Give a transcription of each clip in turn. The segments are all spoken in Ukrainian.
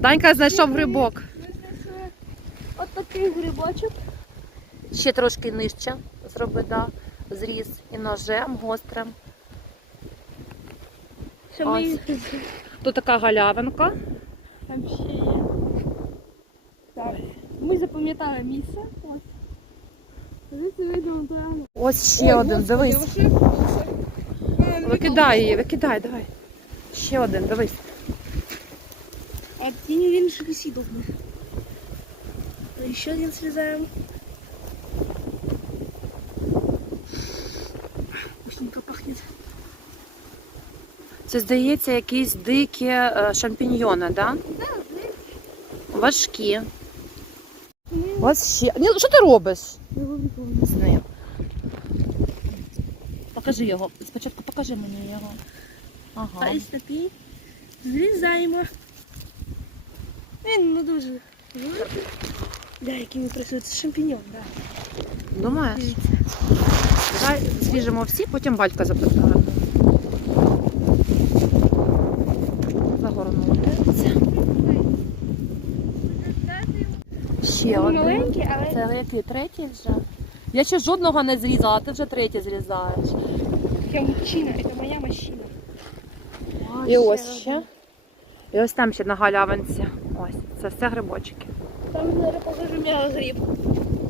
Данька знайшов грибок. От такий грибочок. Ще трошки нижче зроби, да. Зріз і ножем гострим. Ось. Тут така галявинка. там ще є. Так. Ми запам'ятали місце. Ось. Ось ще один, дивись. Викидай її, викидай, давай. Ще один, дивись. А тіні він ще сідок. Ще один срізаємо. Вкусненько пахнет. Це здається якісь дикі е, шампіньйони, да? Важкі. Ось ще. Ні, що ти робиш з ним? Покажи його. Спочатку покажи мені його. А Ага. із такий зрізаємо. Він не дуже. Да, який він красивий. Шампіньон, да. Думаєш? Давай зріжемо всі, потім батька запитає. Загорнули. Ще Він один. маленький, але Це який третій вже? Я ще жодного не зрізала, а ти вже третій зрізаєш. я мужчина, це моя машина. І ось ще. І ось там ще на галявинці. Ось, це все грибочки. Там зараз покажу мені гриб.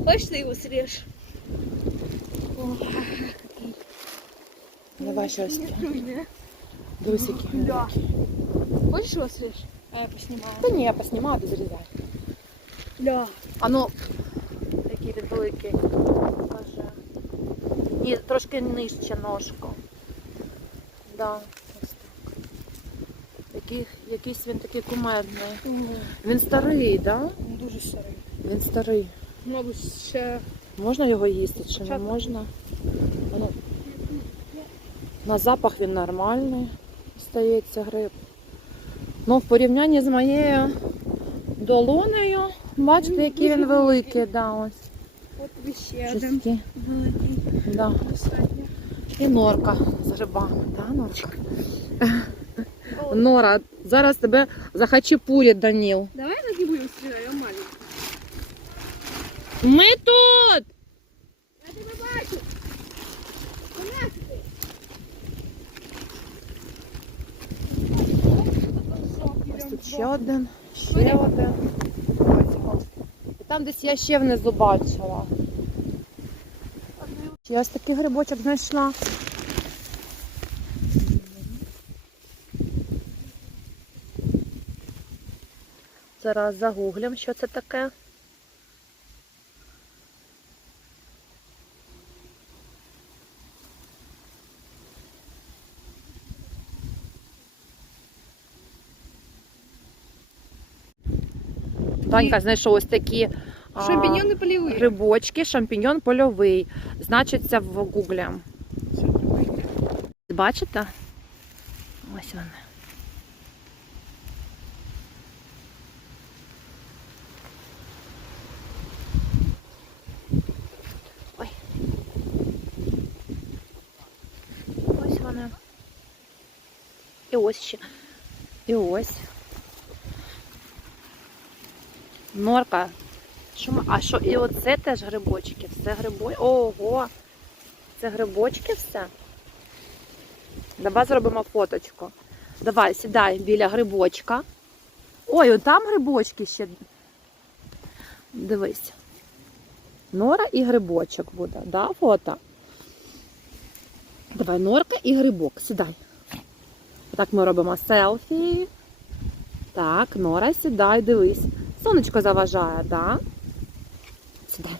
Хочеш ти його сріж? Давай щось. Які Да. Хочеш його сріж? А я поснімала. Та ні, я поснімаю, ти зрізай. Да. А ну, який він великий. Покажи. Ні, трошки нижче ножку. Да. Який, якийсь він такий кумедний. Він старий, да? Він дуже старий. Він старий. Мабуть, ще Можна його їсти чи не можна? Ну, На запах він нормальний, стається гриб. Ну, в порівнянні з моєю долонею, бачите, який він великий, да, ось. от ще один великий. Да. І норка з грибами, да, норка? Нора, зараз тебе захачепурять, Даніл. Давай так і будемо стріляти, я маленький. Ми тут! Я тебе бачу. Понятно. Ось тут ще один, ще один. І там десь я ще внизу бачила. Я ось такий грибочок знайшла. Зараз загуглям, що це таке. Танька знайшов ось такі а, Шампіньони поліві. грибочки, шампіньон польовий. Значиться в гуглі. Бачите? Ось вони. Ой. Ось вони. І ось ще. І ось. Норка. Що А що, і оце теж грибочки? Все грибочки. Ого! Це грибочки все? Давай зробимо фоточку. Давай, сідай біля грибочка. Ой, там грибочки ще. Дивись. Нора і грибочок буде, да, фото? Давай, норка і грибок. Сідай. Так ми робимо селфі. Так, Нора, сідай, дивись. Сонечко заважає, да? Сідай.